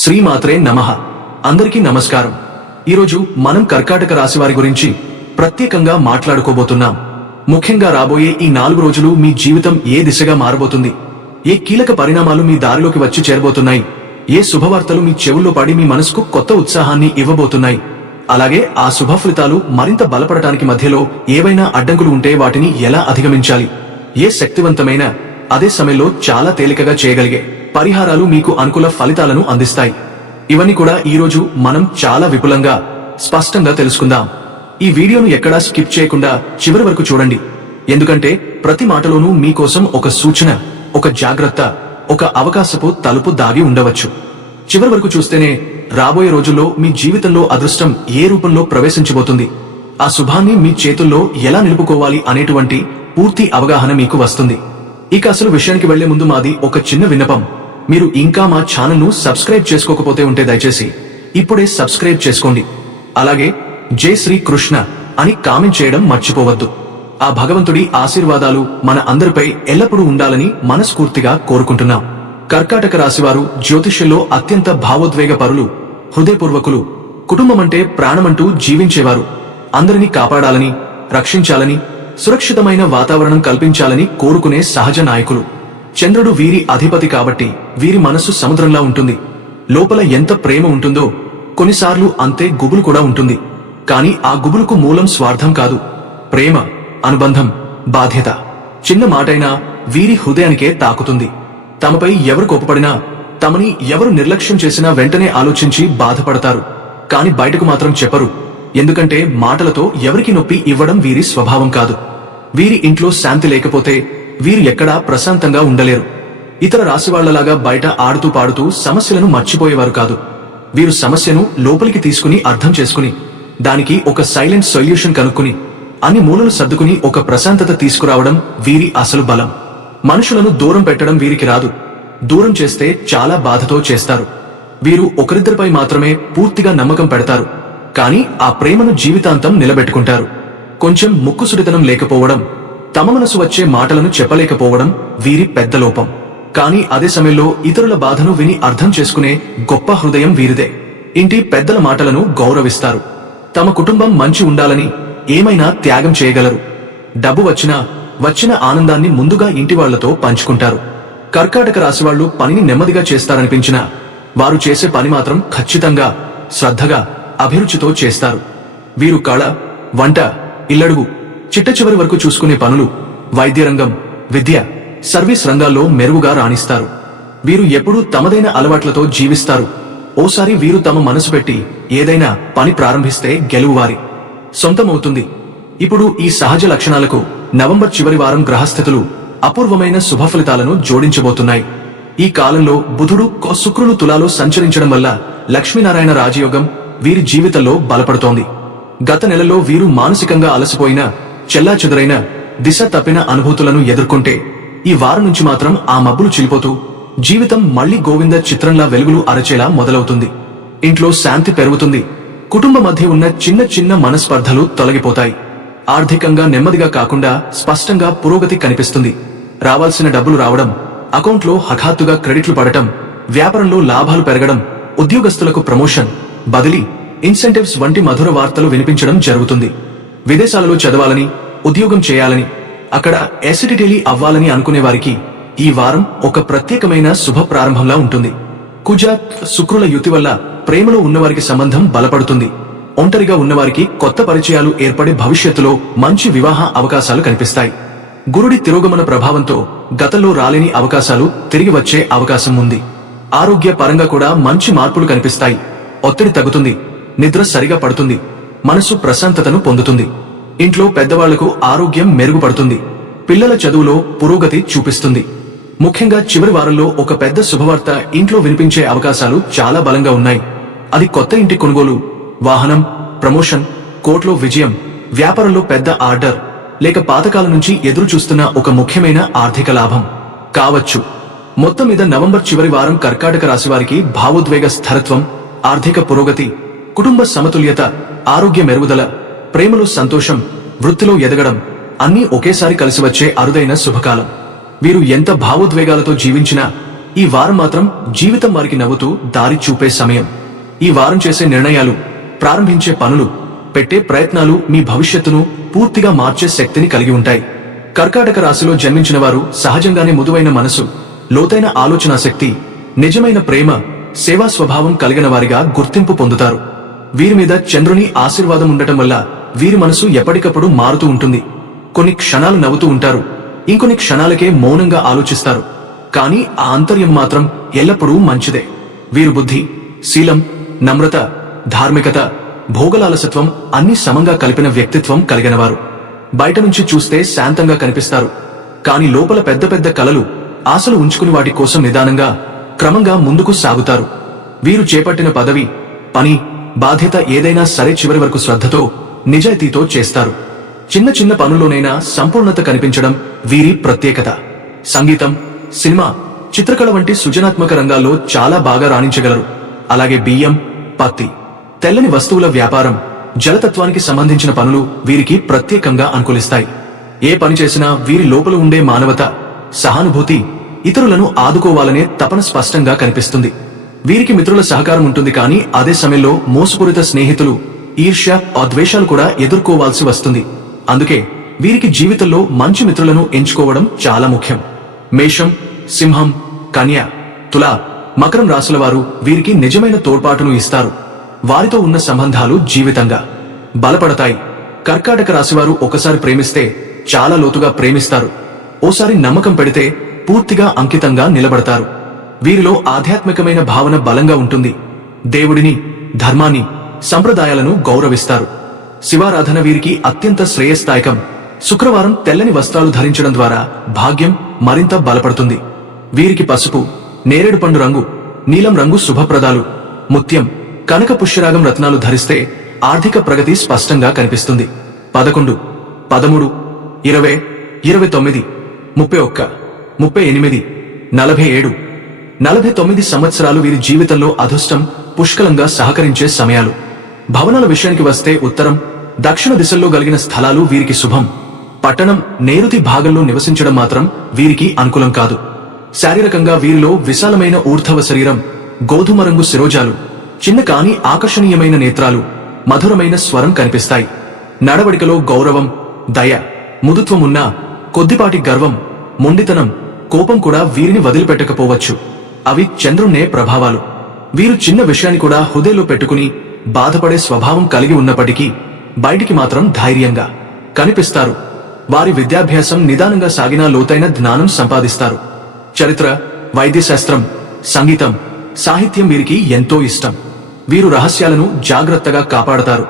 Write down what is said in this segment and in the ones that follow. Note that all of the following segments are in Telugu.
శ్రీమాత్రే నమః. అందరికీ నమస్కారం. ఈరోజు మనం కర్కాటక రాశి వారి గురించి ప్రత్యేకంగా మాట్లాడుకోబోతున్నాం. ముఖ్యంగా రాబోయే ఈ 4 రోజులు మీ జీవితం ఏ దిశగా మారబోతుంది, ఏ కీలక పరిణామాలు మీ దారిలోకి వచ్చి చేరబోతున్నాయి, ఏ శుభవార్తలు మీ చెవుల్లో పడి మీ మనసుకు కొత్త ఉత్సాహాన్ని ఇవ్వబోతున్నాయి, అలాగే ఆ శుభ ఫలితాలు మరింత బలపడటానికి మధ్యలో ఏవైనా అడ్డంకులు ఉంటే వాటిని ఎలా అధిగమించాలి, ఏ శక్తివంతమైన అదే సమయంలో చాలా తేలికగా చేయగలిగే పరిహారాలు మీకు అనుకూల ఫలితాలను అందిస్తాయి. ఇవన్నీ కూడా ఈరోజు మనం చాలా విపులంగా స్పష్టంగా తెలుసుకుందాం. ఈ వీడియోను ఎక్కడా స్కిప్ చేయకుండా చివరి వరకు చూడండి. ఎందుకంటే ప్రతి మాటలోనూ మీకోసం ఒక సూచన, ఒక జాగ్రత్త, ఒక అవకాశపు తలుపు దాగి ఉండవచ్చు. చివరి వరకు చూస్తేనే రాబోయే రోజుల్లో మీ జీవితంలో అదృష్టం ఏ రూపంలో ప్రవేశించబోతుంది, ఆ శుభాన్ని మీ చేతుల్లో ఎలా నిలుపుకోవాలి అనేటువంటి పూర్తి అవగాహన మీకు వస్తుంది. ఇక అసలు విషయానికి వెళ్లే ముందు మాది ఒక చిన్న విన్నపం. మీరు ఇంకా మా ఛానల్ ను సబ్స్క్రైబ్ చేసుకోకపోతే ఉంటే దయచేసి ఇప్పుడే సబ్స్క్రైబ్ చేసుకోండి. అలాగే జై శ్రీ కృష్ణ అని కామెంట్ చేయడం మర్చిపోవద్దు. ఆ భగవంతుడి ఆశీర్వాదాలు మన అందరిపై ఎల్లప్పుడూ ఉండాలని మనస్ఫూర్తిగా కోరుకుంటున్నాం. కర్కాటక రాశివారు జ్యోతిష్యంలో అత్యంత భావోద్వేగ పరులు, హృదయపూర్వకులు, కుటుంబమంటే ప్రాణమంటూ జీవించేవారు. అందరినీ కాపాడాలని, రక్షించాలని, సురక్షితమైన వాతావరణం కల్పించాలని కోరుకునే సహజ నాయకులు. చంద్రుడు వీరి అధిపతి కాబట్టి వీరి మనస్సు సముద్రంలా ఉంటుంది. లోపల ఎంత ప్రేమ ఉంటుందో కొన్నిసార్లు అంతే గుబులు కూడా ఉంటుంది. కానీ ఆ గుబులుకు మూలం స్వార్థం కాదు, ప్రేమ, అనుబంధం, బాధ్యత. చిన్న మాటైనా వీరి హృదయానికే తాకుతుంది. తమపై ఎవరు కోపపడినా, తమని ఎవరు నిర్లక్ష్యం చేసినా వెంటనే ఆలోచించి బాధపడతారు. కాని బయటకు మాత్రం చెప్పరు. ఎందుకంటే మాటలతో ఎవరికి నొప్పి ఇవ్వడం వీరి స్వభావం కాదు. వీరి ఇంట్లో శాంతి లేకపోతే వీరు ఎక్కడా ప్రశాంతంగా ఉండలేరు. ఇతర రాశివాళ్లలాగా బయట ఆడుతూ పాడుతూ సమస్యలను మర్చిపోయేవారు కాదు. వీరు సమస్యను లోపలికి తీసుకుని అర్థం చేసుకుని దానికి ఒక సైలెంట్ సొల్యూషన్ కనుక్కుని అన్ని మూలలు సర్దుకుని ఒక ప్రశాంతత తీసుకురావడం వీరి అసలు బలం. మనుషులను దూరం పెట్టడం వీరికి రాదు. దూరం చేస్తే చాలా బాధతో చేస్తారు. వీరు ఒకరిద్దరిపై మాత్రమే పూర్తిగా నమ్మకం పెడతారు. కానీ ఆ ప్రేమను జీవితాంతం నిలబెట్టుకుంటారు. కొంచెం ముక్కుసుడితనం లేకపోవడం, తమ మనసు వచ్చే మాటలను చెప్పలేకపోవడం వీరి పెద్ద లోపం. కానీ అదే సమయంలో ఇతరుల బాధను విని అర్థం చేసుకునే గొప్ప హృదయం వీరిదే. ఇంటి పెద్దల మాటలను గౌరవిస్తారు. తమ కుటుంబం మంచి ఉండాలని ఏమైనా త్యాగం చేయగలరు. డబ్బు వచ్చిన ఆనందాన్ని ముందుగా ఇంటి వాళ్లతో పంచుకుంటారు. కర్కాటక రాశివాళ్లు పనిని నెమ్మదిగా చేస్తారనిపించినా వారు చేసే పని మాత్రం ఖచ్చితంగా, శ్రద్ధగా, అభిరుచితో చేస్తారు. వీరు కళ, వంట, ఇల్లడుగు, చిట్ట చివరి వరకు చూసుకునే పనులు, వైద్య రంగం, విద్య, సర్వీస్ రంగాల్లో మెరుగుగా రాణిస్తారు. వీరు ఎప్పుడూ తమదైన అలవాట్లతో జీవిస్తారు. ఓసారి వీరు తమ మనసు పెట్టి ఏదైనా పని ప్రారంభిస్తే గెలువువారి సొంతమవుతుంది. ఇప్పుడు ఈ సహజ లక్షణాలకు నవంబర్ చివరి వారం గ్రహస్థితులు అపూర్వమైన శుభ ఫలితాలను జోడించబోతున్నాయి. ఈ కాలంలో బుధుడు, శుక్రులు తులాలో సంచరించడం వల్ల లక్ష్మీనారాయణ రాజయోగం వీరి జీవితంలో బలపడుతోంది. గత నెలలో వీరు మానసికంగా అలసిపోయిన, చెల్లాచెదురైన, దిశ తప్పిన అనుభూతులను ఎదుర్కొంటే ఈ వారం నుంచి మాత్రం ఆ మబ్బులు చిలిపోతూ జీవితం మళ్లీ గోవింద చిత్రంలా వెలుగులు అరచేలా మొదలవుతుంది. ఇంట్లో శాంతి పెరుగుతుంది. కుటుంబ మధ్య ఉన్న చిన్న చిన్న మనస్పర్ధలు తొలగిపోతాయి. ఆర్థికంగా నెమ్మదిగా కాకుండా స్పష్టంగా పురోగతి కనిపిస్తుంది. రావాల్సిన డబ్బులు రావడం, అకౌంట్లో హఠాత్తుగా క్రెడిట్లు పడటం, వ్యాపారంలో లాభాలు పెరగడం, ఉద్యోగస్తులకు ప్రమోషన్, బదిలీ, ఇన్సెంటివ్స్ వంటి మధుర వార్తలు వినిపించడం జరుగుతుంది. విదేశాలలో చదవాలని, ఉద్యోగం చేయాలని, అక్కడ ఎసిడిటీలీ అవ్వాలని అనుకునే వారికి ఈ వారం ఒక ప్రత్యేకమైన శుభ ప్రారంభంలా ఉంటుంది. కుజ, శుక్రుల యుతి వల్ల ప్రేమలో ఉన్నవారికి సంబంధం బలపడుతుంది. ఒంటరిగా ఉన్నవారికి కొత్త పరిచయాలు ఏర్పడే భవిష్యత్తులో మంచి వివాహ అవకాశాలు కనిపిస్తాయి. గురుడి తిరోగమన ప్రభావంతో గతంలో రాలేని అవకాశాలు తిరిగి వచ్చే అవకాశం ఉంది. ఆరోగ్య పరంగా కూడా మంచి మార్పులు కనిపిస్తాయి. ఒత్తిడి తగ్గుతుంది. నిద్ర సరిగా పడుతుంది. మనసు ప్రశాంతతను పొందుతుంది. ఇంట్లో పెద్దవాళ్లకు ఆరోగ్యం మెరుగుపడుతుంది. పిల్లల చదువులో పురోగతి చూపిస్తుంది. ముఖ్యంగా చివరి వారంలో ఒక పెద్ద శుభవార్త ఇంట్లో వినిపించే అవకాశాలు చాలా బలంగా ఉన్నాయి. అది కొత్త ఇంటి కొనుగోలు, వాహనం, ప్రమోషన్, కోర్టులో విజయం, వ్యాపారంలో పెద్ద ఆర్డర్, లేక పాతకాలం నుంచి ఎదురు చూస్తున్న ఒక ముఖ్యమైన ఆర్థిక లాభం కావచ్చు. మొత్తం మీద నవంబర్ చివరి వారం కర్కాటక రాశివారికి భావోద్వేగ స్థిరత్వం, ఆర్థిక పురోగతి, కుటుంబ సమతుల్యత, ఆరోగ్య మెరుగుదల, ప్రేమలో సంతోషం, వృత్తిలో ఎదగడం అన్నీ ఒకేసారి కలిసి వచ్చే అరుదైన శుభకాలం. వీరు ఎంత భావోద్వేగాలతో జీవించినా ఈ వారం మాత్రం జీవితం వారికి నవ్వుతూ దారి చూపే సమయం. ఈ వారం చేసే నిర్ణయాలు, ప్రారంభించే పనులు, పెట్టే ప్రయత్నాలు మీ భవిష్యత్తును పూర్తిగా మార్చే శక్తిని కలిగి ఉంటాయి. కర్కాటక రాశిలో జన్మించిన వారు సహజంగానే మృదువైన మనసు, లోతైన ఆలోచనా శక్తి, నిజమైన ప్రేమ, సేవా స్వభావం కలిగిన వారిగా గుర్తింపు పొందుతారు. వీరి మీద చంద్రుని ఆశీర్వాదం ఉండటం వల్ల వీరి మనసు ఎప్పటికప్పుడు మారుతూ ఉంటుంది. కొన్ని క్షణాలు నవ్వుతూ ఉంటారు, ఇంకొన్ని క్షణాలకే మౌనంగా ఆలోచిస్తారు. కానీ ఆ ఆంతర్యం మాత్రం ఎల్లప్పుడూ మంచిదే. వీరు బుద్ధి, శీలం, నమ్రత, ధార్మికత, భోగలాలసత్వం అన్ని సమంగా కలిపిన వ్యక్తిత్వం కలిగినవారు. బయట నుంచి చూస్తే శాంతంగా కనిపిస్తారు, కాని లోపల పెద్ద పెద్ద కలలు, ఆశలు ఉంచుకుని వాటి కోసం నిదానంగా, క్రమంగా ముందుకు సాగుతారు. వీరు చేపట్టిన పదవి, పని, బాధ్యత ఏదైనా సరే చివరి వరకు శ్రద్ధతో, నిజాయితీతో చేస్తారు. చిన్న చిన్న పనుల్లోనైనా సంపూర్ణత కనిపించడం వీరి ప్రత్యేకత. సంగీతం, సినిమా, చిత్రకళ వంటి సృజనాత్మక రంగాల్లో చాలా బాగా రాణించగలరు. అలాగే బియ్యం, పత్తి, తెల్లని వస్తువుల వ్యాపారం, జలతత్వానికి సంబంధించిన పనులు వీరికి ప్రత్యేకంగా అనుకూలిస్తాయి. ఏ పని చేసినా వీరి లోపల ఉండే మానవత, సహానుభూతి, ఇతరులను ఆదుకోవాలనే తపన స్పష్టంగా కనిపిస్తుంది. వీరికి మిత్రుల సహకారం ఉంటుంది, కానీ అదే సమయంలో మోసపూరిత స్నేహితులు, ఈర్ష్య, అద్వేషాలు కూడా ఎదుర్కోవాల్సి వస్తుంది. అందుకే వీరికి జీవితంలో మంచి మిత్రులను ఎంచుకోవడం చాలా ముఖ్యం. మేషం, సింహం, కన్య, తుల, మకరం రాశుల వారు వీరికి నిజమైన తోడ్పాటును ఇస్తారు. వారితో ఉన్న సంబంధాలు జీవితంగా బలపడతాయి. కర్కాటక రాశివారు ఒకసారి ప్రేమిస్తే చాలా లోతుగా ప్రేమిస్తారు. ఓసారి నమ్మకం పెడితే పూర్తిగా అంకితంగా నిలబడతారు. వీరిలో ఆధ్యాత్మికమైన భావన బలంగా ఉంటుంది. దేవుడిని, ధర్మాన్ని, సంప్రదాయాలను గౌరవిస్తారు. శివారాధన వీరికి అత్యంత శ్రేయస్దాయకం. శుక్రవారం తెల్లని వస్త్రాలు ధరించడం ద్వారా భాగ్యం మరింత బలపడుతుంది. వీరికి పసుపు, నేరేడు పండు రంగు, నీలం రంగు శుభప్రదాలు. ముత్యం, కనక పుష్యరాగం రత్నాలు ధరిస్తే ఆర్థిక ప్రగతి స్పష్టంగా కనిపిస్తుంది. 11, 13, 20, 29, 31, 38, 47, 49 సంవత్సరాలు వీరి జీవితంలో అదృష్టం పుష్కలంగా సహకరించే సమయాలు. భవనాల విషయానికి వస్తే ఉత్తరం, దక్షిణ దిశల్లో కలిగిన స్థలాలు వీరికి శుభం. పట్టణం, నైరుతి భాగంలో నివసించడం మాత్రం వీరికి అనుకూలం కాదు. శారీరకంగా వీరిలో విశాలమైన ఊర్ధ్వ శరీరం, గోధుమ రంగు శిరోజాలు, చిన్న కాని ఆకర్షణీయమైన నేత్రాలు, మధురమైన స్వరం కనిపిస్తాయి. నడవడికలో గౌరవం, దయ, ముదుత్వమున్నా కొద్దిపాటి గర్వం, మొండితనం, కోపం కూడా వీరిని వదిలిపెట్టకపోవచ్చు. అవి చంద్రున్నే ప్రభావాలు. వీరు చిన్న విషయాన్ని కూడా హృదయంలో పెట్టుకుని బాధపడే స్వభావం కలిగి ఉన్నప్పటికీ బయటికి మాత్రం ధైర్యంగా కనిపిస్తారు. వారి విద్యాభ్యాసం నిదానంగా సాగినా లోతైన జ్ఞానం సంపాదిస్తారు. చరిత్ర, వైద్యశాస్త్రం, సంగీతం, సాహిత్యం వీరికి ఎంతో ఇష్టం. వీరు రహస్యాలను జాగ్రత్తగా కాపాడతారు.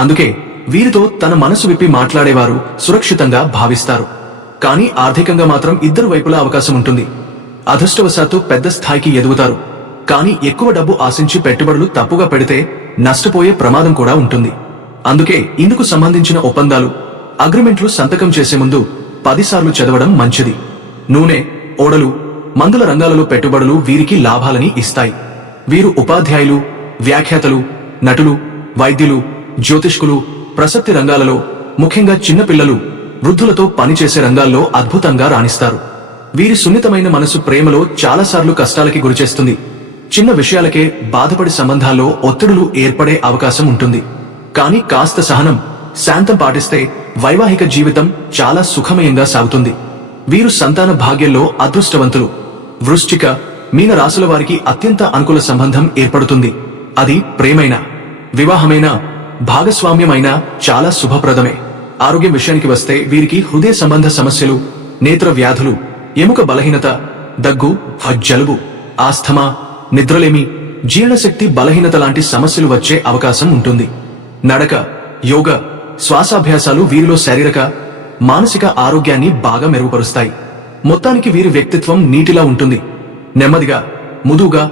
అందుకే వీరితో తన మనసు విప్పి మాట్లాడేవారు సురక్షితంగా భావిస్తారు. కానీ ఆర్థికంగా మాత్రం ఇద్దరు వైపులా అవకాశం ఉంటుంది. అదృష్టవశాత్తు పెద్ద స్థాయికి ఎదుగుతారు. కానీ ఎక్కువ డబ్బు ఆశించి పెట్టుబడులు తప్పుగా పెడితే నష్టపోయే ప్రమాదం కూడా ఉంటుంది. అందుకే ఇందుకు సంబంధించిన ఒప్పందాలు, అగ్రిమెంట్లు సంతకం చేసే ముందు 10 సార్లు చదవడం మంచిది. నూనె, ఓడలు, మందుల రంగాలలో పెట్టుబడులు వీరికి లాభాలని ఇస్తాయి. వీరు ఉపాధ్యాయులు, వ్యాఖ్యాతలు, నటులు, వైద్యులు, జ్యోతిష్కులు, ప్రసక్తి రంగాలలో, ముఖ్యంగా చిన్నపిల్లలు, వృద్ధులతో పనిచేసే రంగాల్లో అద్భుతంగా రాణిస్తారు. వీరి సున్నితమైన మనసు ప్రేమలో చాలాసార్లు కష్టాలకి గురిచేస్తుంది. చిన్న విషయాలకే బాధపడి సంబంధాల్లో ఒత్తిడులు ఏర్పడే అవకాశం ఉంటుంది. కానీ కాస్త సహనం, శాంతం పాటిస్తే వైవాహిక జీవితం చాలా సుఖమయంగా సాగుతుంది. వీరు సంతాన భాగ్యంలో అదృష్టవంతులు. వృశ్చిక, మీన రాశుల వారికి అత్యంత అనుకూల సంబంధం ఏర్పడుతుంది. అది ప్రేమైనా, వివాహమైనా, భాగస్వామ్యమైనా చాలా శుభప్రదమే. ఆరోగ్యం విషయానికి వస్తే వీరికి హృదయ సంబంధ సమస్యలు, నేత్ర వ్యాధులు, ఎముక బలహీనత, దగ్గు, జలుబు, ఆస్థమా, నిద్రలేమి, జీర్ణశక్తి బలహీనత లాంటి సమస్యలు వచ్చే అవకాశం ఉంటుంది. నడక, యోగ, శ్వాసాభ్యాసాలు వీరిలో శారీరక, మానసిక ఆరోగ్యాన్ని బాగా మెరుగుపరుస్తాయి. మొత్తానికి వీరి వ్యక్తిత్వం నీటిలా ఉంటుంది. నెమ్మదిగా, ముదుగా,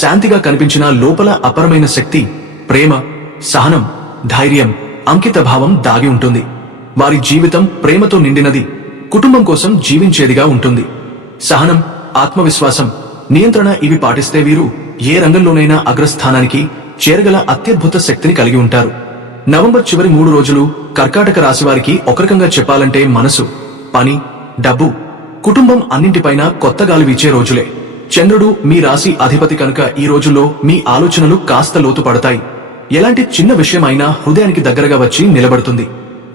శాంతిగా కనిపించిన లోపల అపరమైన శక్తి, ప్రేమ, సహనం, ధైర్యం, అంకిత భావం దాగి ఉంటుంది. వారి జీవితం ప్రేమతో నిండినది, కుటుంబం కోసం జీవించేదిగా ఉంటుంది. సహనం, ఆత్మవిశ్వాసం, నియంత్రణ ఇవి పాటిస్తే వీరు ఏ రంగంలోనైనా అగ్రస్థానానికి చేరగల అత్యద్భుత శక్తిని కలిగి ఉంటారు. నవంబర్ చివరి 3 రోజులు కర్కాటక రాశివారికి ఒకరకంగా చెప్పాలంటే మనసు, పని, డబ్బు, కుటుంబం అన్నింటిపైన కొత్త గాలి వీచే రోజులే. చంద్రుడు మీ రాశి అధిపతి కనుక ఈ రోజుల్లో మీ ఆలోచనలు కాస్త లోతు పడతాయి. ఎలాంటి చిన్న విషయమైనా హృదయానికి దగ్గరగా వచ్చి నిలబడుతుంది.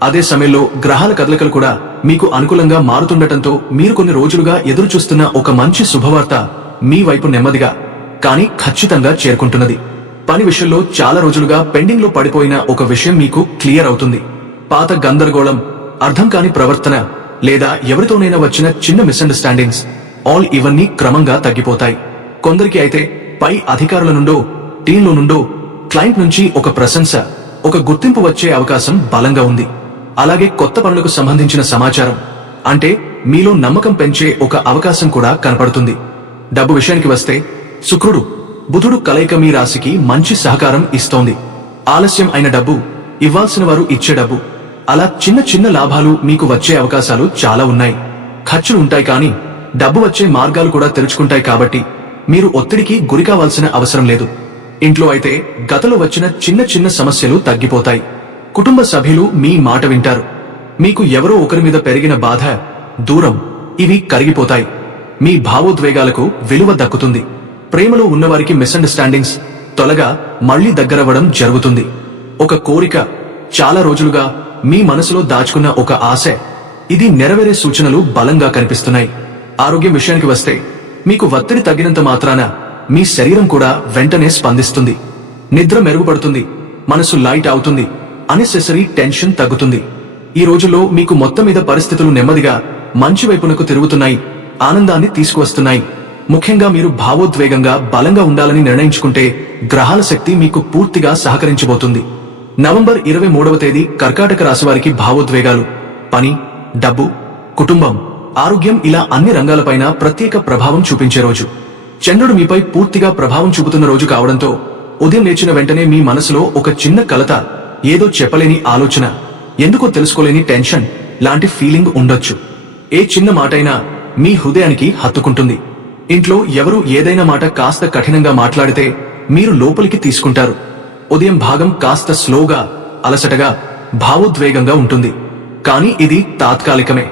అదే సమయంలో గ్రహాల కదలికలు కూడా మీకు అనుకూలంగా మారుతుండటంతో మీరు కొన్ని రోజులుగా ఎదురుచూస్తున్న ఒక మంచి శుభవార్త మీ వైపు నెమ్మదిగా కానీ ఖచ్చితంగా చేరుకుంటున్నది. పని విషయంలో చాలా రోజులుగా పెండింగ్ లో పడిపోయిన ఒక విషయం మీకు క్లియర్ అవుతుంది. పాత గందరగోళం, అర్థం కాని ప్రవర్తన లేదా ఎవరితోనైనా వచ్చిన చిన్న మిస్అండర్స్టాండింగ్స్ ఇవన్నీ క్రమంగా తగ్గిపోతాయి. కొందరికి అయితే పై అధికారుల నుండో, టీంలో నుండో, క్లయింట్ నుంచి ఒక ప్రశంస, ఒక గుర్తింపు వచ్చే అవకాశం బలంగా ఉంది. అలాగే కొత్త పనులకు సంబంధించిన సమాచారం అంటే మీలో నమ్మకం పెంచే ఒక అవకాశం కూడా కనపడుతుంది. డబ్బు విషయానికి వస్తే శుక్రుడు, బుధుడు కలయిక మీ రాశికి మంచి సహకారం ఇస్తోంది. ఆలస్యం అయిన డబ్బు, ఇవ్వాల్సిన వారు ఇచ్చే డబ్బు, అలా చిన్న చిన్న లాభాలు మీకు వచ్చే అవకాశాలు చాలా ఉన్నాయి. ఖర్చులు ఉంటాయి కానీ డబ్బు వచ్చే మార్గాలు కూడా తెరుచుకుంటాయి కాబట్టి మీరు ఒత్తిడికి గురి కావాల్సిన అవసరం లేదు. ఇంట్లో అయితే గతంలో వచ్చిన చిన్న చిన్న సమస్యలు తగ్గిపోతాయి. కుటుంబ సభ్యులు మీ మాట వింటారు. మీకు ఎవరో ఒకరి మీద పెరిగిన బాధ, దూరం ఇవి కరిగిపోతాయి. మీ భావోద్వేగాలకు విలువ దక్కుతుంది. ప్రేమలో ఉన్నవారికి మిస్అండర్స్టాండింగ్స్ తొలగా మళ్లీ దగ్గరవ్వడం జరుగుతుంది. ఒక కోరిక, చాలా రోజులుగా మీ మనసులో దాచుకున్న ఒక ఆశ, ఇది నెరవేరే సూచనలు బలంగా కనిపిస్తున్నాయి. ఆరోగ్యం విషయానికి వస్తే మీకు ఒత్తిడి తగ్గినంత మాత్రాన మీ శరీరం కూడా వెంటనే స్పందిస్తుంది. నిద్ర మెరుగుపడుతుంది, మనసు లైట్ అవుతుంది, అన్నెసెసరీ టెన్షన్ తగ్గుతుంది. ఈ రోజుల్లో మీకు మొత్తం మీద పరిస్థితులు నెమ్మదిగా మంచి వైపునకు తిరుగుతున్నాయి, ఆనందాన్ని తీసుకువస్తున్నాయి. ముఖ్యంగా మీరు భావోద్వేగంగా బలంగా ఉండాలని నిర్ణయించుకుంటే గ్రహాల శక్తి మీకు పూర్తిగా సహకరించబోతుంది. నవంబర్ 23వ తేదీ కర్కాటక రాశివారికి భావోద్వేగాలు, పని, డబ్బు, కుటుంబం, ఆరోగ్యం ఇలా అన్ని రంగాలపైన ప్రత్యేక ప్రభావం చూపించే రోజు. చంద్రుడు మీపై పూర్తిగా ప్రభావం చూపుతున్న రోజు కావడంతో ఉదయం లేచిన వెంటనే మీ మనసులో ఒక చిన్న కలత, ఏదో చెప్పలేని ఆలోచన, ఎందుకో తెలుసుకోలేని టెన్షన్ లాంటి ఫీలింగ్ ఉండొచ్చు. ఏ చిన్న మాటైనా మీ హృదయానికి హత్తుకుంటుంది. ఇంట్లో ఎవరు ఏదైనా మాట కాస్త కఠినంగా మాట్లాడితే మీరు లోపలికి తీసుకుంటారు. ఉదయం భాగం కాస్త స్లోగా, అలసటగా, భావోద్వేగంగా ఉంటుంది. కానీ ఇది తాత్కాలికమే.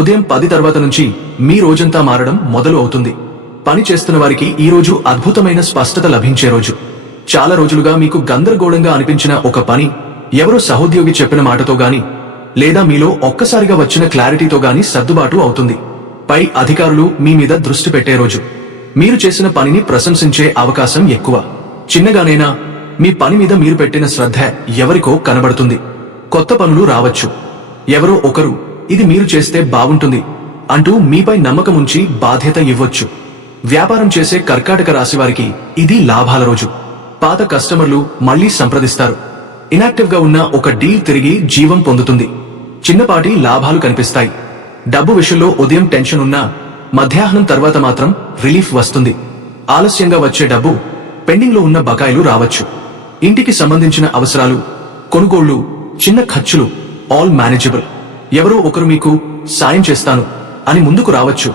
ఉదయం 10 తర్వాత నుంచి మీ రోజంతా మారడం మొదలు అవుతుంది. పని చేస్తున్న వారికి ఈ రోజు అద్భుతమైన స్పష్టత లభించే రోజు. చాలా రోజులుగా మీకు గందరగోళంగా అనిపించిన ఒక పని ఎవరో సహోద్యోగి చెప్పిన మాటతో గాని లేదా మీలో ఒక్కసారిగా వచ్చిన క్లారిటీతో గాని సర్దుబాటు అవుతుంది. పై అధికారులు మీ మీద దృష్టి పెట్టే రోజు. మీరు చేసిన పనిని ప్రశంసించే అవకాశం ఎక్కువ. చిన్నగానైనా మీ పని మీద మీరు పెట్టిన శ్రద్ధ ఎవరికో కనబడుతుంది. కొత్త పనులు రావచ్చు. ఎవరో ఒకరు ఇది మీరు చేస్తే బాగుంటుంది అంటూ మీపై నమ్మకముంచి బాధ్యత ఇవ్వొచ్చు. వ్యాపారం చేసే కర్కాటక రాశివారికి ఇది లాభాల రోజు. పాత కస్టమర్లు మళ్లీ సంప్రదిస్తారు. ఇనాక్టివ్ గా ఉన్న ఒక డీల్ తిరిగి జీవం పొందుతుంది. చిన్నపాటి లాభాలు కనిపిస్తాయి. డబ్బు విషయంలో ఉదయం టెన్షన్ ఉన్నా మధ్యాహ్నం తర్వాత మాత్రం రిలీఫ్ వస్తుంది. ఆలస్యంగా వచ్చే డబ్బు, పెండింగ్ లో ఉన్న బకాయిలు రావచ్చు. ఇంటికి సంబంధించిన అవసరాలు, కొనుగోళ్లు, చిన్న ఖర్చులు ఆల్ మేనేజబుల్. ఎవరో ఒకరు మీకు సాయం చేస్తాను అని ముందుకు రావచ్చు.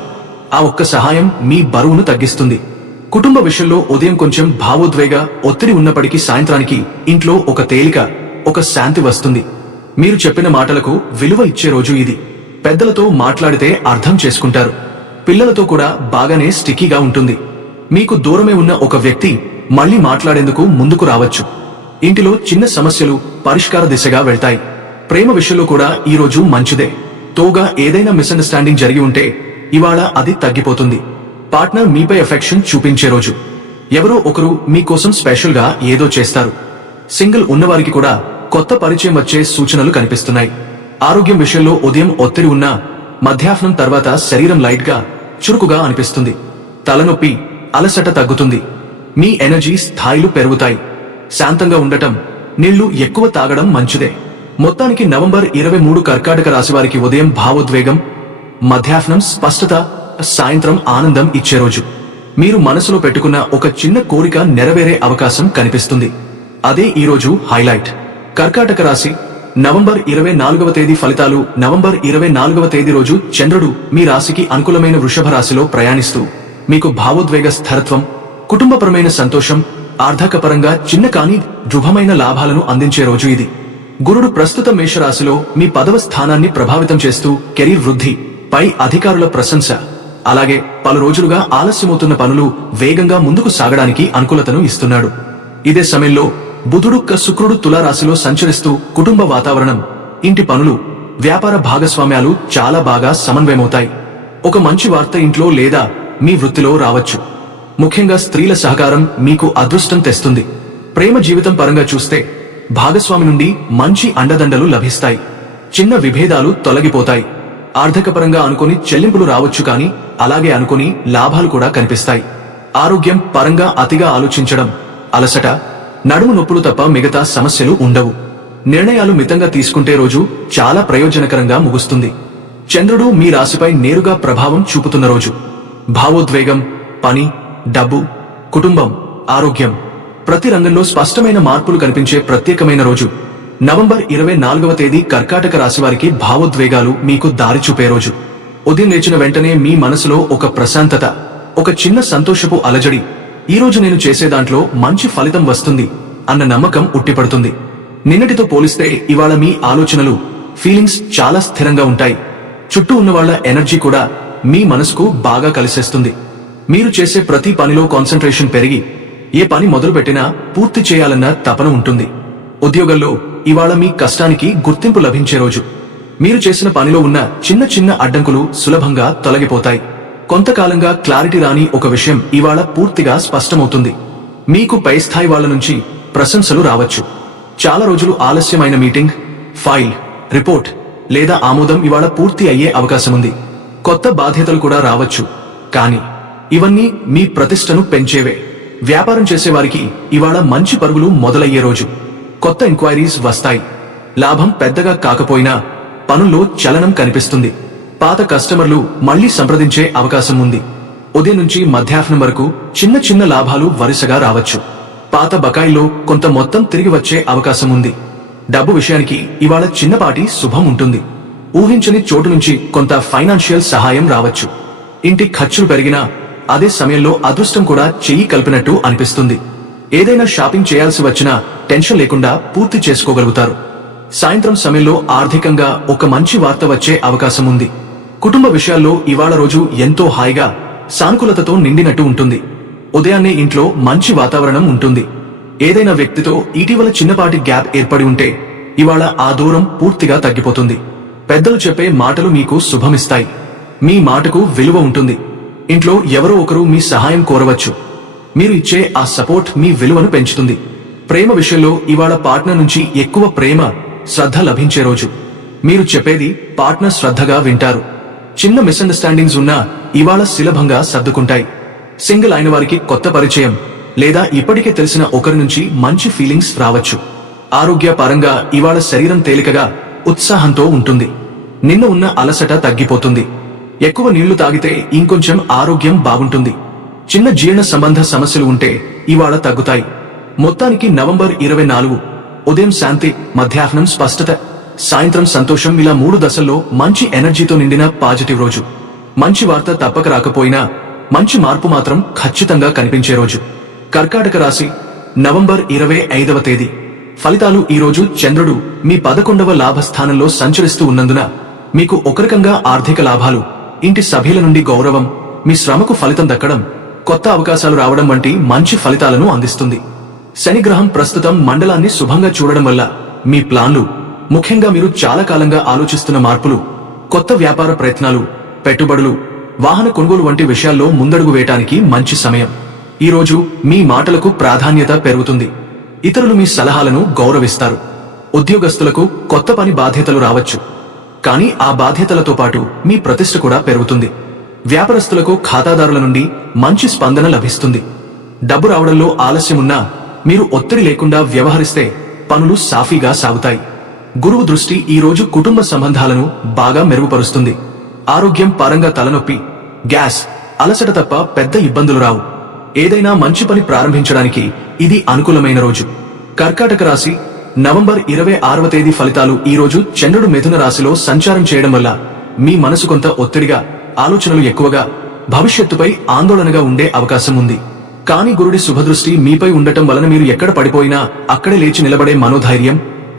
ఆ ఒక్క సహాయం మీ బరువును తగ్గిస్తుంది. కుటుంబ విషయంలో ఉదయం కొంచెం భావోద్వేగ ఒత్తిడి ఉన్నప్పటికీ సాయంత్రానికి ఇంట్లో ఒక తేలిక, ఒక శాంతి వస్తుంది. మీరు చెప్పిన మాటలకు విలువ ఇచ్చే రోజు ఇది. పెద్దలతో మాట్లాడితే అర్థం చేసుకుంటారు. పిల్లలతో కూడా బాగానే స్టికీగా ఉంటుంది. మీకు దూరమే ఉన్న ఒక వ్యక్తి మళ్లీ మాట్లాడేందుకు ముందుకు రావచ్చు. ఇంటిలో చిన్న సమస్యలు పరిష్కార దిశగా వెళ్తాయి. ప్రేమ విషయంలో కూడా ఈ రోజు మంచిదే. తోగా ఏదైనా మిస్అండర్స్టాండింగ్ జరిగి ఉంటే ఇవాళ అది తగ్గిపోతుంది. పార్ట్నర్ మీపై ఎఫెక్షన్ చూపించే రోజు. ఎవరో ఒకరు మీకోసం స్పెషల్ గా ఏదో చేస్తారు. సింగిల్ ఉన్నవారికి కూడా కొత్త పరిచయం వచ్చే సూచనలు కనిపిస్తున్నాయి. ఆరోగ్యం విషయంలో ఉదయం ఒత్తిడి ఉన్నా మధ్యాహ్నం తర్వాత శరీరం లైట్ గా, చురుకుగా అనిపిస్తుంది. తలనొప్పి, అలసట తగ్గుతుంది. మీ ఎనర్జీ స్థాయిలు పెరుగుతాయి. శాంతంగా ఉండటం, నీళ్లు ఎక్కువ తాగడం మంచిదే. మొత్తానికి నవంబర్ 23 కర్కాటక రాశివారికి ఉదయం భావోద్వేగం, మధ్యాహ్నం స్పష్టత, సాయంత్రం ఆనందం ఇచ్చే రోజు. మీరు మనసులో పెట్టుకున్న ఒక చిన్న కోరిక నెరవేరే అవకాశం కనిపిస్తుంది. అదే ఈ రోజు హైలైట్. కర్కాటక రాశి నవంబర్ 24వ తేదీ ఫలితాలు. నవంబర్ 24వ తేదీ రోజు చంద్రుడు మీ రాశికి అనుకూలమైన వృషభ రాశిలో ప్రయాణిస్తూ మీకు భావోద్వేగ స్థిరత్వం, కుటుంబపరమైన సంతోషం, ఆర్థికపరంగా చిన్న కాని దృఢమైన లాభాలను అందించే రోజు ఇది. గురుడు ప్రస్తుత మేషరాశిలో మీ 10వ స్థానాన్ని ప్రభావితం చేస్తూ కెరీర్ వృద్ధి, పై అధికారుల ప్రశంస, అలాగే పలు రోజులుగా ఆలస్యమవుతున్న పనులు వేగంగా ముందుకు సాగడానికి అనుకూలతను ఇస్తున్నాడు. ఇదే సమయంలో బుధుడు శుక్రుడు తులారాశిలో సంచరిస్తూ కుటుంబ వాతావరణం, ఇంటి పనులు, వ్యాపార భాగస్వామ్యాలు చాలా బాగా సమన్వయమవుతాయి. ఒక మంచి వార్త ఇంట్లో లేదా మీ వృత్తిలో రావచ్చు. ముఖ్యంగా స్త్రీల సహకారం మీకు అదృష్టం తెస్తుంది. ప్రేమ జీవితం పరంగా చూస్తే భాగస్వామి నుండి మంచి అండదండలు లభిస్తాయి. చిన్న విభేదాలు తొలగిపోతాయి. ఆర్థికపరంగా అనుకుని చెల్లింపులు రావచ్చు, కానీ అలాగే అనుకుని లాభాలు కూడా కనిపిస్తాయి. ఆరోగ్యం పరంగా అతిగా ఆలోచించడం, అలసట, నడుము నొప్పులు తప్ప మిగతా సమస్యలు ఉండవు. నిర్ణయాలు మితంగా తీసుకుంటే రోజు చాలా ప్రయోజనకరంగా ముగుస్తుంది. చంద్రుడు మీ రాశిపై నేరుగా ప్రభావం చూపుతున్న రోజు. భావోద్వేగం, పని, డబ్బు, కుటుంబం, ఆరోగ్యం ప్రతి రంగంలో స్పష్టమైన మార్పులు కనిపించే ప్రత్యేకమైన రోజు. నవంబర్ 24వ తేదీ కర్కాటక రాశివారికి భావోద్వేగాలు మీకు దారి చూపే రోజు. ఉదయం లేచిన వెంటనే మీ మనసులో ఒక ప్రశాంతత, ఒక చిన్న సంతోషపు అలజడి, ఈరోజు నేను చేసే దాంట్లో మంచి ఫలితం వస్తుంది అన్న నమ్మకం ఉట్టిపడుతుంది. నిన్నటితో పోలిస్తే ఇవాళ మీ ఆలోచనలు, ఫీలింగ్స్ చాలా స్థిరంగా ఉంటాయి. చుట్టూ ఉన్నవాళ్ల ఎనర్జీ కూడా మీ మనసుకు బాగా కలిసేస్తుంది. మీరు చేసే ప్రతి పనిలో కాన్సంట్రేషన్ పెరిగి ఏ పని మొదలుపెట్టినా పూర్తి చేయాలన్న తపన ఉంటుంది. ఉద్యోగంలో ఇవాళ మీ కష్టానికి గుర్తింపు లభించే రోజు. మీరు చేసిన పనిలో ఉన్న చిన్న చిన్న అడ్డంకులు సులభంగా తొలగిపోతాయి. కొంతకాలంగా క్లారిటీ రాని ఒక విషయం ఇవాళ పూర్తిగా స్పష్టమవుతుంది. మీకు పై స్థాయి వాళ్ల నుంచి ప్రశంసలు రావచ్చు. చాలా రోజులు ఆలస్యమైన మీటింగ్, ఫైల్, రిపోర్ట్ లేదా ఆమోదం ఇవాళ పూర్తి అయ్యే అవకాశముంది. కొత్త బాధ్యతలు కూడా రావచ్చు, కానీ ఇవన్నీ మీ ప్రతిష్టను పెంచేవే. వ్యాపారం చేసేవారికి ఇవాళ మంచి పరుగులు మొదలయ్యే రోజు. కొత్త ఎంక్వైరీస్ వస్తాయి. లాభం పెద్దగా కాకపోయినా పనుల్లో చలనం కనిపిస్తుంది. పాత కస్టమర్లు మళ్లీ సంప్రదించే అవకాశం ఉంది. ఉదయం నుంచి మధ్యాహ్నం వరకు చిన్న చిన్న లాభాలు వరుసగా రావచ్చు. పాత బకాయిల్లో కొంత మొత్తం తిరిగి వచ్చే అవకాశం ఉంది. డబ్బు విషయానికి ఇవాళ చిన్నపాటి శుభం ఉంటుంది. ఊహించని చోటు నుంచి కొంత ఫైనాన్షియల్ సహాయం రావచ్చు. ఇంటి ఖర్చులు పెరిగినా అదే సమయంలో అదృష్టం కూడా చెయ్యి కలిపినట్టు అనిపిస్తుంది. ఏదైనా షాపింగ్ చేయాల్సి వచ్చినా టెన్షన్ లేకుండా పూర్తి చేసుకోగలుగుతారు. సాయంత్రం సమయంలో ఆర్థికంగా ఒక మంచి వార్త వచ్చే అవకాశం ఉంది. కుటుంబ విషయాల్లో ఇవాళ రోజు ఎంతో హాయిగా, సానుకూలతతో నిండినట్టు ఉంటుంది. ఉదయాన్నే ఇంట్లో మంచి వాతావరణం ఉంటుంది. ఏదైనా వ్యక్తితో ఇటీవల చిన్నపాటి గ్యాప్ ఏర్పడి ఉంటే ఇవాళ ఆ దూరం పూర్తిగా తగ్గిపోతుంది. పెద్దలు చెప్పే మాటలు మీకు శుభమిస్తాయి. మీ మాటకు విలువ ఉంటుంది. ఇంట్లో ఎవరో ఒకరు మీ సహాయం కోరవచ్చు. మీరు ఇచ్చే ఆ సపోర్ట్ మీ విలువను పెంచుతుంది. ప్రేమ విషయంలో ఇవాళ పార్ట్నర్ నుంచి ఎక్కువ ప్రేమ, శ్రద్ధ లభించే రోజు. మీరు చెప్పేది పార్ట్నర్ శ్రద్ధగా వింటారు. చిన్న మిస్అండర్స్టాండింగ్స్ ఉన్నా ఇవాళ సులభంగా సర్దుకుంటాయి. సింగిల్ అయిన వారికి కొత్త పరిచయం లేదా ఇప్పటికే తెలిసిన ఒకరి నుంచి మంచి ఫీలింగ్స్ రావచ్చు. ఆరోగ్య పరంగా ఇవాళ శరీరం తేలికగా, ఉత్సాహంతో ఉంటుంది. నిన్న ఉన్న అలసట తగ్గిపోతుంది. ఎక్కువ నీళ్లు తాగితే ఇంకొంచెం ఆరోగ్యం బాగుంటుంది. చిన్న జీర్ణ సంబంధ సమస్యలు ఉంటే ఇవాళ తగ్గుతాయి. మొత్తానికి నవంబర్ 24 ఉదయం శాంతి, మధ్యాహ్నం స్పష్టత, సాయంత్రం సంతోషం ఇలా 3 దశల్లో మంచి ఎనర్జీతో నిండిన పాజిటివ్ రోజు. మంచి వార్త తప్పక రాకపోయినా మంచి మార్పు మాత్రం ఖచ్చితంగా కనిపించే రోజు. కర్కాటక రాశి, నవంబర్ 25వ తేదీ ఫలితాలు. ఈ రోజు చంద్రుడు మీ 11వ లాభస్థానంలో సంచరిస్తూ ఉన్నందున మీకు ఒకరకంగా ఆర్థిక లాభాలు, ఇంటి సభ్యుల నుండి గౌరవం, మీ శ్రమకు ఫలితం దక్కడం, కొత్త అవకాశాలు రావడం వంటి మంచి ఫలితాలను అందిస్తుంది. శనిగ్రహం ప్రస్తుతం మండలాన్ని శుభంగా చూడడం వల్ల మీ ప్లాన్లు, ముఖ్యంగా మీరు చాలా కాలంగా ఆలోచిస్తున్న మార్పులు, కొత్త వ్యాపార ప్రయత్నాలు, పెట్టుబడులు, వాహన కొనుగోలు వంటి విషయాల్లో ముందడుగు వేయటానికి మంచి సమయం. ఈ రోజు మీ మాటలకు ప్రాధాన్యత పెరుగుతుంది. ఇతరులు మీ సలహాలను గౌరవిస్తారు. ఉద్యోగస్తులకు కొత్త పని బాధ్యతలు రావచ్చు, కానీ ఆ బాధ్యతలతో పాటు మీ ప్రతిష్ట కూడా పెరుగుతుంది. వ్యాపారస్తులకు ఖాతాదారుల నుండి మంచి స్పందన లభిస్తుంది. డబ్బు రావడంలో ఆలస్యమున్నా మీరు ఒత్తిడి లేకుండా వ్యవహరిస్తే పనులు సాఫీగా సాగుతాయి. గురువు దృష్టి ఈ రోజు కుటుంబ సంబంధాలను బాగా మెరుగుపరుస్తుంది. ఆరోగ్యం పరంగా తలనొప్పి, గ్యాస్, అలసట తప్ప పెద్ద ఇబ్బందులు రావు. ఏదైనా మంచి పని ప్రారంభించడానికి ఇది అనుకూలమైన రోజు. కర్కాటక రాశి, నవంబర్ 26వ తేదీ ఫలితాలు. ఈ రోజు చంద్రుడు మిథున రాశిలో సంచారం చేయడం వల్ల మీ మనసు కొంత ఒత్తిడిగా, ఆలోచనలు ఎక్కువగా, భవిష్యత్తుపై ఆందోళనగా ఉండే అవకాశం ఉంది. కానీ గురుడి శుభదృష్టి మీపై ఉండటం వలన మీరు ఎక్కడ పడిపోయినా అక్కడే లేచి నిలబడే మనోధైర్యం,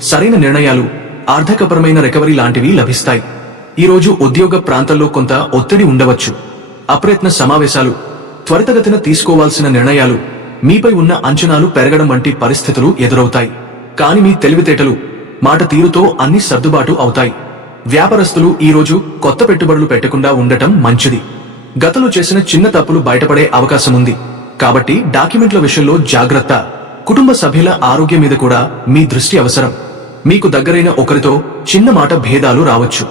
సరైన నిర్ణయాలు, ఆర్థికపరమైన రికవరీ లాంటివి లభిస్తాయి. ఈ రోజు ఉద్యోగ ప్రాంతాల్లో కొంత ఒత్తిడి ఉండవచ్చు. అప్రయత్న సమావేశాలు, త్వరితగతిన తీసుకోవాల్సిన నిర్ణయాలు, మీపై ఉన్న అంచనాలు పెరగడం వంటి పరిస్థితులు ఎదురవుతాయి. కాని మీ తెలివితేటలు, మాట తీరుతో అన్ని సర్దుబాటు అవుతాయి. వ్యాపారస్తులు ఈరోజు కొత్త పెట్టుబడులు పెట్టకుండా ఉండటం మంచిది. గతంలో చేసిన చిన్న తప్పులు బయటపడే అవకాశముంది. కాబట్టి డాక్యుమెంట్ల విషయంలో జాగ్రత్త. కుటుంబ సభ్యుల ఆరోగ్యం మీద కూడా మీ దృష్టి అవసరం. మీకు దగ్గరైన ఒకరితో చిన్న మాట భేదాలు రావచ్చు.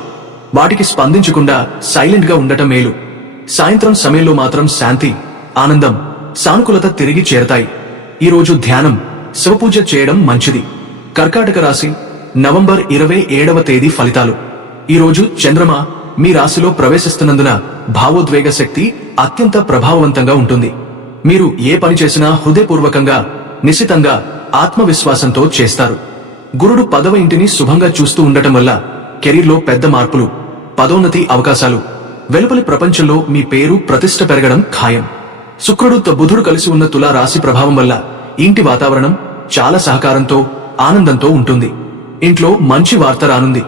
వాటికి స్పందించకుండా సైలెంట్ గా ఉండటం మేలు. సాయంత్రం సమయంలో మాత్రం శాంతి, ఆనందం, సానుకూలత తిరిగి చేరతాయి. ఈరోజు ధ్యానం, శివపూజ చేయడం మంచిది. కర్కాటక రాశి నవంబర్ 27వ తేదీ ఫలితాలు. ఈరోజు చంద్రమ మీ రాశిలో ప్రవేశిస్తున్నందున భావోద్వేగ శక్తి అత్యంత ప్రభావవంతంగా ఉంటుంది. మీరు ఏ పని చేసినా హృదయపూర్వకంగా, నిశితంగా, ఆత్మవిశ్వాసంతో చేస్తారు. గురుడు 10వ ఇంటిని శుభంగా చూస్తూ ఉండటం వల్ల కెరీర్లో పెద్ద మార్పులు, పదోన్నతి అవకాశాలు, వెలుపలి ప్రపంచంలో మీ పేరు ప్రతిష్ట పెరగడం ఖాయం. శుక్రుడు బుధుడు కలిసి ఉన్న తులా రాశి ప్రభావం వల్ల ఇంటి వాతావరణం చాలా సహకారంతో, ఆనందంతో ఉంటుంది. ఇంట్లో మంచి వార్త రానుంది.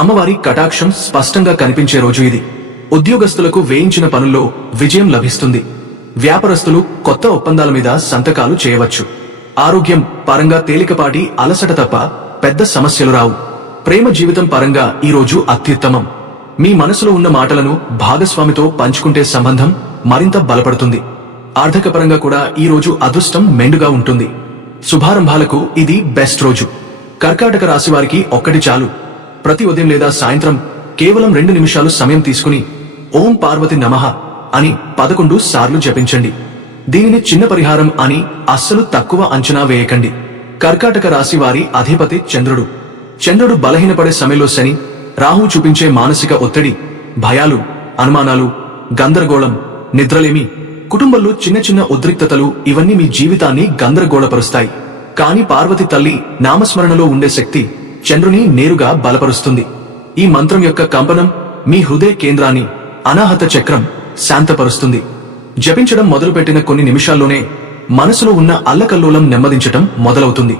అమ్మవారి కటాక్షం స్పష్టంగా కనిపించే రోజు ఇది. ఉద్యోగస్తులకు వేయించిన పనుల్లో విజయం లభిస్తుంది. వ్యాపారస్తులు కొత్త ఒప్పందాల మీద సంతకాలు చేయవచ్చు. ఆరోగ్యం పరంగా తేలికపాటి అలసట తప్ప పెద్ద సమస్యలు రావు. ప్రేమ జీవితం పరంగా ఈరోజు అత్యుత్తమం. మీ మనసులో ఉన్న మాటలను భాగస్వామితో పంచుకుంటే సంబంధం మరింత బలపడుతుంది. ఆర్థిక పరంగా కూడా ఈరోజు అదృష్టం మెండుగా ఉంటుంది. శుభారంభాలకు ఇది బెస్ట్ రోజు. కర్కాటక రాశి వారికి ఒక్కటి చాలు. ప్రతి ఉదయం లేదా సాయంత్రం కేవలం 2 నిమిషాలు సమయం తీసుకుని ఓం పార్వతి నమః అని 11 సార్లు జపించండి. దీనిని చిన్న పరిహారం అని అస్సలు తక్కువ అంచనా వేయకండి. కర్కాటక రాశి వారి అధిపతి చంద్రుడు. చంద్రుడు బలహీనపడే సమయంలో శని, రాహు చూపించే మానసిక ఒత్తిడి, భయాలు, అనుమానాలు, గందరగోళం, నిద్రలేమి, కుటుంబంలో చిన్న చిన్న ఉద్రిక్తతలు ఇవన్నీ మీ జీవితాన్ని గందరగోళపరుస్తాయి. కాని పార్వతి తల్లి నామస్మరణలో ఉండే శక్తి చంద్రుని నేరుగా బలపరుస్తుంది. ఈ మంత్రం యొక్క కంపనం మీ హృదయ కేంద్రాన్ని, అనాహత చక్రం శాంతపరుస్తుంది. జపించడం మొదలుపెట్టిన కొన్ని నిమిషాల్లోనే మనసులో ఉన్న అల్లకల్లోలం నెమ్మదించటం మొదలవుతుంది.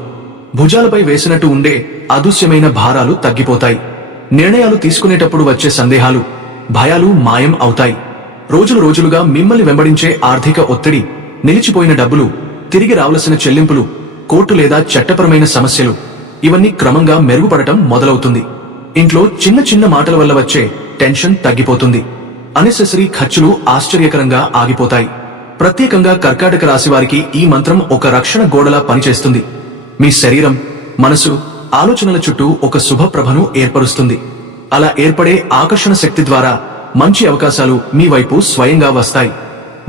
భుజాలపై వేసినట్టు ఉండే అదృశ్యమైన భారాలు తగ్గిపోతాయి. నిర్ణయాలు తీసుకునేటప్పుడు వచ్చే సందేహాలు, భయాలు మాయం అవుతాయి. రోజులు రోజులుగా మిమ్మల్ని వెంబడించే ఆర్థిక ఒత్తిడి, నిలిచిపోయిన డబ్బులు, తిరిగి రావలసిన చెల్లింపులు, కోర్టు లేదా చట్టపరమైన సమస్యలు ఇవన్నీ క్రమంగా మెరుగుపడటం మొదలవుతుంది. ఇంట్లో చిన్న చిన్న మాటల వల్ల వచ్చే టెన్షన్ తగ్గిపోతుంది. అనెసెసరీ ఖర్చులు ఆశ్చర్యకరంగా ఆగిపోతాయి. ప్రత్యేకంగా కర్కాటక రాశి వారికి ఈ మంత్రం ఒక రక్షణ గోడలా పనిచేస్తుంది. మీ శరీరం, మనసు, ఆలోచనల చుట్టూ ఒక శుభప్రభను ఏర్పరుస్తుంది. అలా ఏర్పడే ఆకర్షణ శక్తి ద్వారా మంచి అవకాశాలు మీ వైపు స్వయంగా వస్తాయి.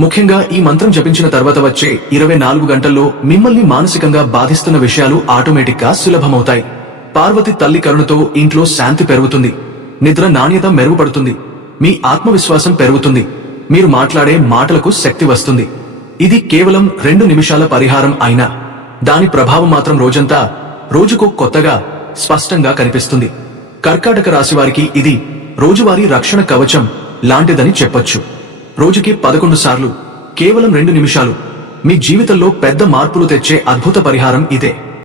ముఖ్యంగా ఈ మంత్రం జపించిన తర్వాత వచ్చే 24 గంటల్లో మిమ్మల్ని మానసికంగా బాధిస్తున్న విషయాలు ఆటోమేటిక్ గా సులభమవుతాయి. పార్వతి తల్లి కరుణతో ఇంట్లో శాంతి పెరుగుతుంది. నిద్ర నాణ్యత మెరుగుపడుతుంది. మీ ఆత్మవిశ్వాసం పెరుగుతుంది. మీరు మాట్లాడే మాటలకు శక్తి వస్తుంది. ఇది కేవలం 2 నిమిషాల పరిహారం అయినా దాని ప్రభావం మాత్రం రోజంతా, రోజుకో కొత్తగా, స్పష్టంగా కనిపిస్తుంది. కర్కాటక రాశి వారికి ఇది రోజువారీ రక్షణ కవచం లాంటిదని చెప్పొచ్చు. రోజుకి 11 సార్లు, కేవలం 2 నిమిషాలు మీ జీవితంలో పెద్ద మార్పులు తెచ్చే అద్భుత పరిహారం ఇదే.